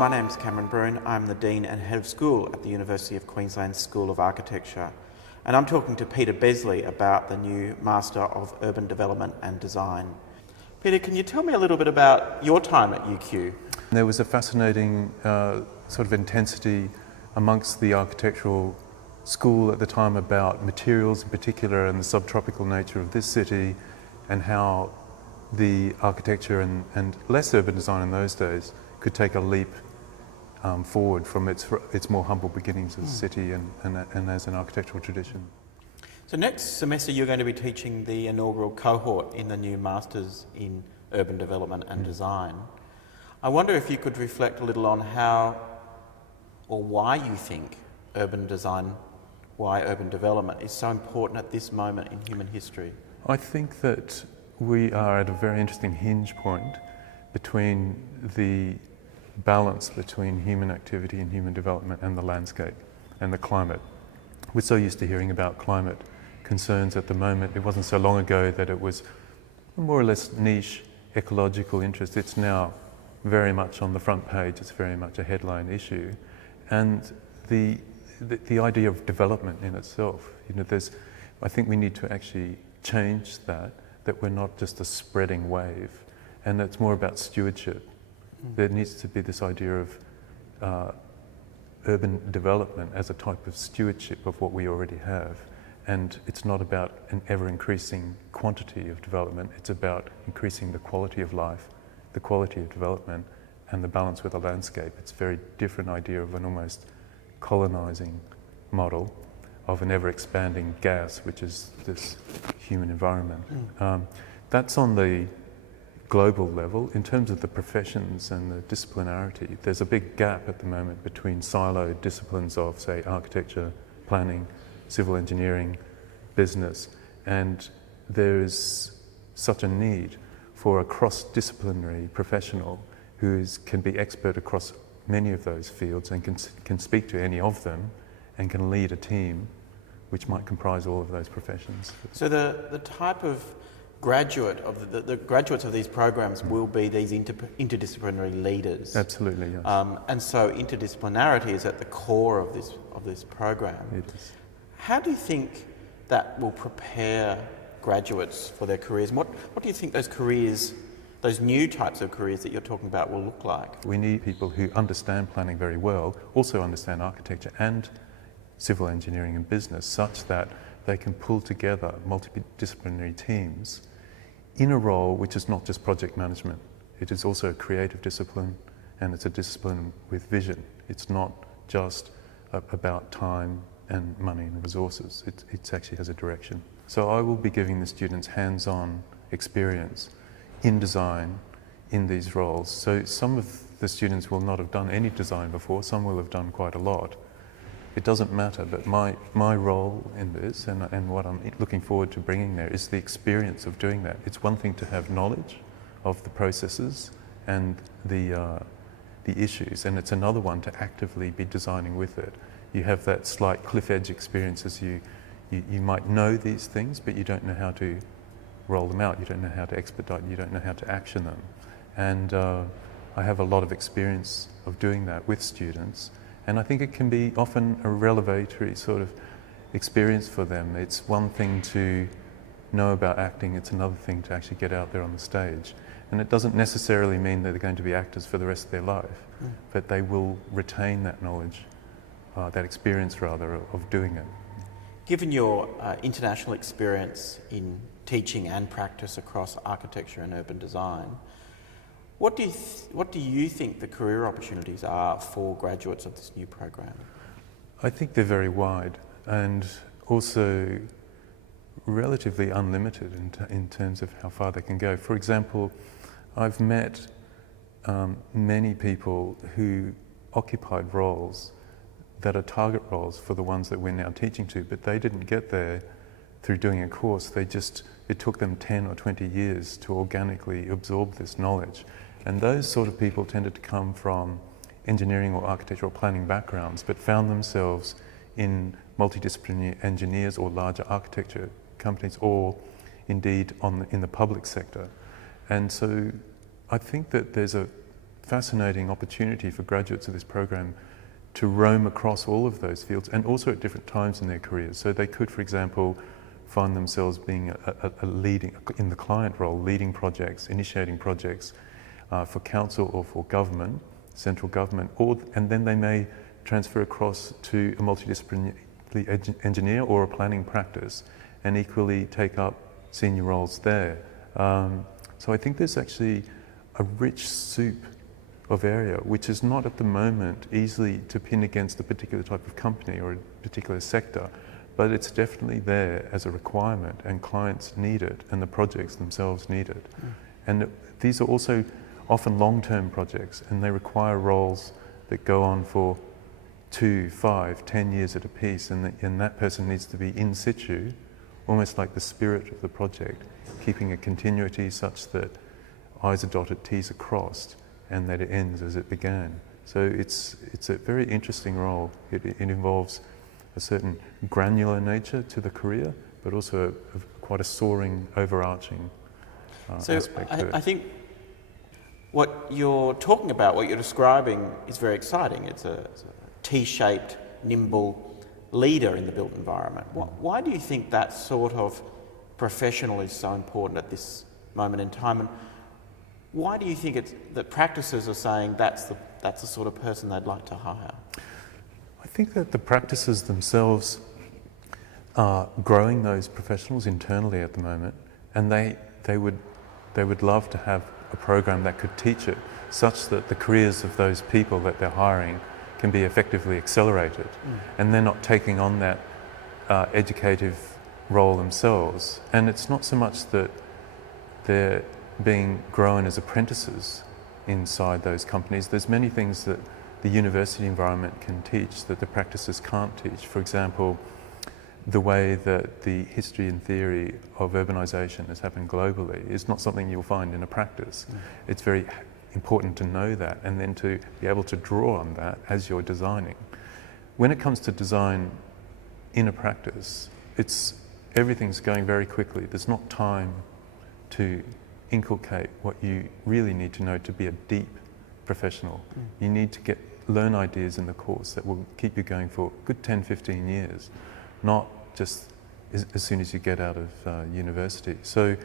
my name's Bruhn. I'm the Dean and Head of School at the University of Queensland School of Architecture. And I'm talking to Peter Besley about the new Master of Urban Development and Design. Peter, can you tell me a little bit about your time at UQ? There was a fascinating sort of intensity amongst the architectural school at the time about materials in particular and the subtropical nature of this city and how the architecture and less urban design in those days could take a leap forward from its more humble beginnings as a city and as an architectural tradition. So next semester you're going to be teaching the inaugural cohort in the new Masters in Urban Development and Design. I wonder if you could reflect a little on how or why you think urban design, why urban development is so important at this moment in human history. I think that we are at a very interesting hinge point between the balance between human activity and human development and the landscape and the climate. We're so used to hearing about climate concerns at the moment. It wasn't so long ago that it was more or less niche ecological interest. It's now very much on the front page. It's very much a headline issue. And the idea of development in itself, I think we need to actually change that we're not just a spreading wave, and it's more about stewardship. There needs to be this idea of urban development as a type of stewardship of what we already have. And it's not about an ever-increasing quantity of development, it's about increasing the quality of life, the quality of development, and the balance with the landscape. It's a very different idea of an almost colonizing model of an ever-expanding gas, which is this human environment. That's on the global level. In terms of the professions and the disciplinarity, there's a big gap at the moment between siloed disciplines of, say, architecture, planning, civil engineering, business, and there is such a need for a cross-disciplinary professional who can be expert across many of those fields and can speak to any of them and can lead a team which might comprise all of those professions. So the type of graduate of the graduates of these programs will be these interdisciplinary leaders. Absolutely, yes. And so interdisciplinarity is at the core of this program. It is. How do you think that will prepare graduates for their careers? What do you think those careers, those new types of careers that you're talking about, will look like? We need people who understand planning very well, also understand architecture and civil engineering and business, such that they can pull together multidisciplinary teams in a role which is not just project management. It is also a creative discipline, and it's a discipline with vision. It's not just about time and money and resources. It actually has a direction. So I will be giving the students hands-on experience in design in these roles. So some of the students will not have done any design before, some will have done quite a lot. It doesn't matter, but my role in this and what I'm looking forward to bringing there is the experience of doing that. It's one thing to have knowledge of the processes and the issues, and it's another one to actively be designing with it. You have that slight cliff edge experience as you might know these things, but you don't know how to roll them out, you don't know how to expedite, you don't know how to action them. And I have a lot of experience of doing that with students. And I think it can be often a revelatory sort of experience for them. It's one thing to know about acting, it's another thing to actually get out there on the stage. And it doesn't necessarily mean that they're going to be actors for the rest of their life, but they will retain that knowledge, that experience rather, of doing it. Given your international experience in teaching and practice across architecture and urban design, what do you think the career opportunities are for graduates of this new program? I think they're very wide and also relatively unlimited in terms of how far they can go. For example, I've met many people who occupied roles that are target roles for the ones that we're now teaching to, but they didn't get there through doing a course. It took them 10 or 20 years to organically absorb this knowledge. And those sort of people tended to come from engineering or architectural planning backgrounds, but found themselves in multidisciplinary engineers or larger architecture companies, or indeed in the public sector. And so I think that there's a fascinating opportunity for graduates of this program to roam across all of those fields, and also at different times in their careers. So they could, for example, find themselves being a leading, in the client role, leading projects, initiating projects for council or for government, central government, and then they may transfer across to a multidisciplinary engineer or a planning practice and equally take up senior roles there. So I think there's actually a rich soup of area which is not at the moment easily to pin against a particular type of company or a particular sector, but it's definitely there as a requirement, and clients need it and the projects themselves need it. And these are also often long-term projects, and they require roles that go on for 2, 5, 10 years at a piece, and that person needs to be in situ, almost like the spirit of the project, keeping a continuity such that I's are dotted, T's are crossed, and that it ends as it began. So it's a very interesting role. It involves a certain granular nature to the career, but also quite a soaring, overarching aspect to it. I think what you're talking about, what you're describing, is very exciting. It's a T-shaped, nimble leader in the built environment. Why do you think that sort of professional is so important at this moment in time? And why do you think that practices are saying that's the sort of person they'd like to hire? I think that the practices themselves are growing those professionals internally at the moment, and they would love to have a program that could teach it, such that the careers of those people that they're hiring can be effectively accelerated, and they're not taking on that educative role themselves. And it's not so much that they're being grown as apprentices inside those companies. There's many things that the university environment can teach that the practices can't teach. For example, the way that the history and theory of urbanisation has happened globally is not something you'll find in a practice. It's very important to know that, and then to be able to draw on that as you're designing. When it comes to design in a practice, everything's going very quickly. There's not time to inculcate what you really need to know to be a deep professional. You need to learn ideas in the course that will keep you going for a good 10, 15 years, not just as soon as you get out of university. So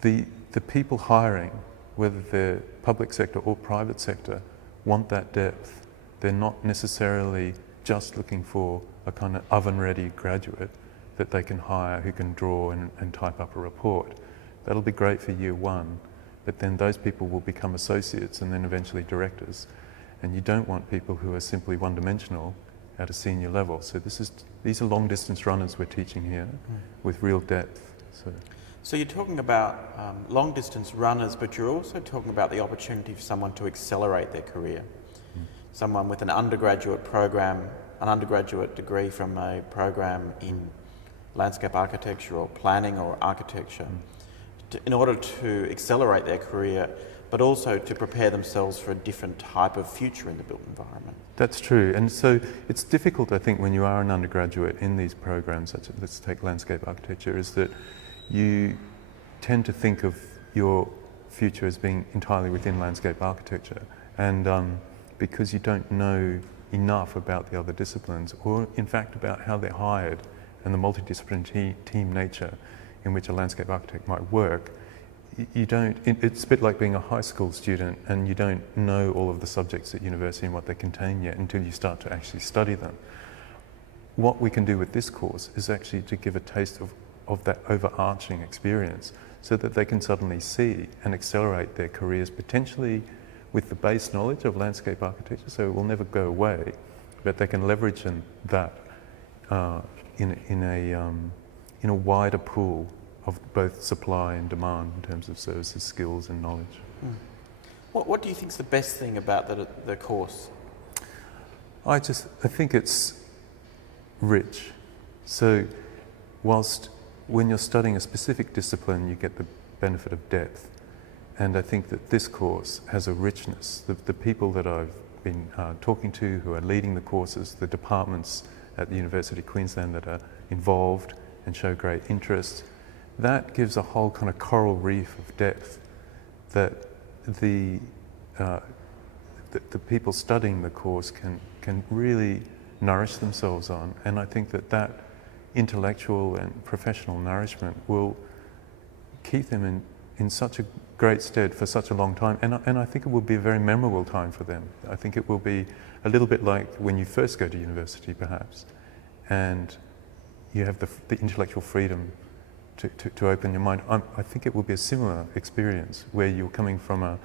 the people hiring, whether they're public sector or private sector, want that depth. They're not necessarily just looking for a kind of oven-ready graduate that they can hire who can draw and type up a report. That'll be great for year one, but then those people will become associates and then eventually directors. And you don't want people who are simply one-dimensional at a senior level. So these are long-distance runners we're teaching here with real depth. So you're talking about long-distance runners, but you're also talking about the opportunity for someone to accelerate their career. Someone with an undergraduate program, an undergraduate degree from a program in landscape architecture or planning or architecture, in order to accelerate their career, but also to prepare themselves for a different type of future in the built environment. That's true. And so it's difficult, I think, when you are an undergraduate in these programs, such as, let's take landscape architecture, is that you tend to think of your future as being entirely within landscape architecture. And because you don't know enough about the other disciplines, or in fact about how they're hired and the multidisciplinary team nature in which a landscape architect might work, it's a bit like being a high school student and you don't know all of the subjects at university and what they contain yet until you start to actually study them. What we can do with this course is actually to give a taste of that overarching experience so that they can suddenly see and accelerate their careers, potentially with the base knowledge of landscape architecture, so it will never go away, but they can leverage that in a wider pool of both supply and demand in terms of services, skills and knowledge. What do you think is the best thing about the course? I think it's rich. So whilst when you're studying a specific discipline you get the benefit of depth, and I think that this course has a richness. The people that I've been talking to who are leading the courses, the departments at the University of Queensland that are involved and show great interest, that gives a whole kind of coral reef of depth that the that the people studying the course can really nourish themselves on. And I think that intellectual and professional nourishment will keep them in such a great stead for such a long time. And I think it will be a very memorable time for them. I think it will be a little bit like when you first go to university, perhaps, and you have the intellectual freedom to open your mind. I think it will be a similar experience where you're coming from a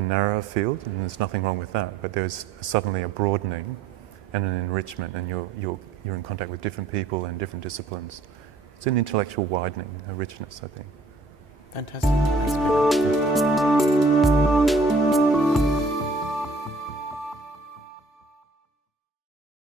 narrower field, and there's nothing wrong with that, but there's suddenly a broadening and an enrichment, and you're in contact with different people and different disciplines. It's an intellectual widening, a richness, I think. Fantastic. Thanks, Peter.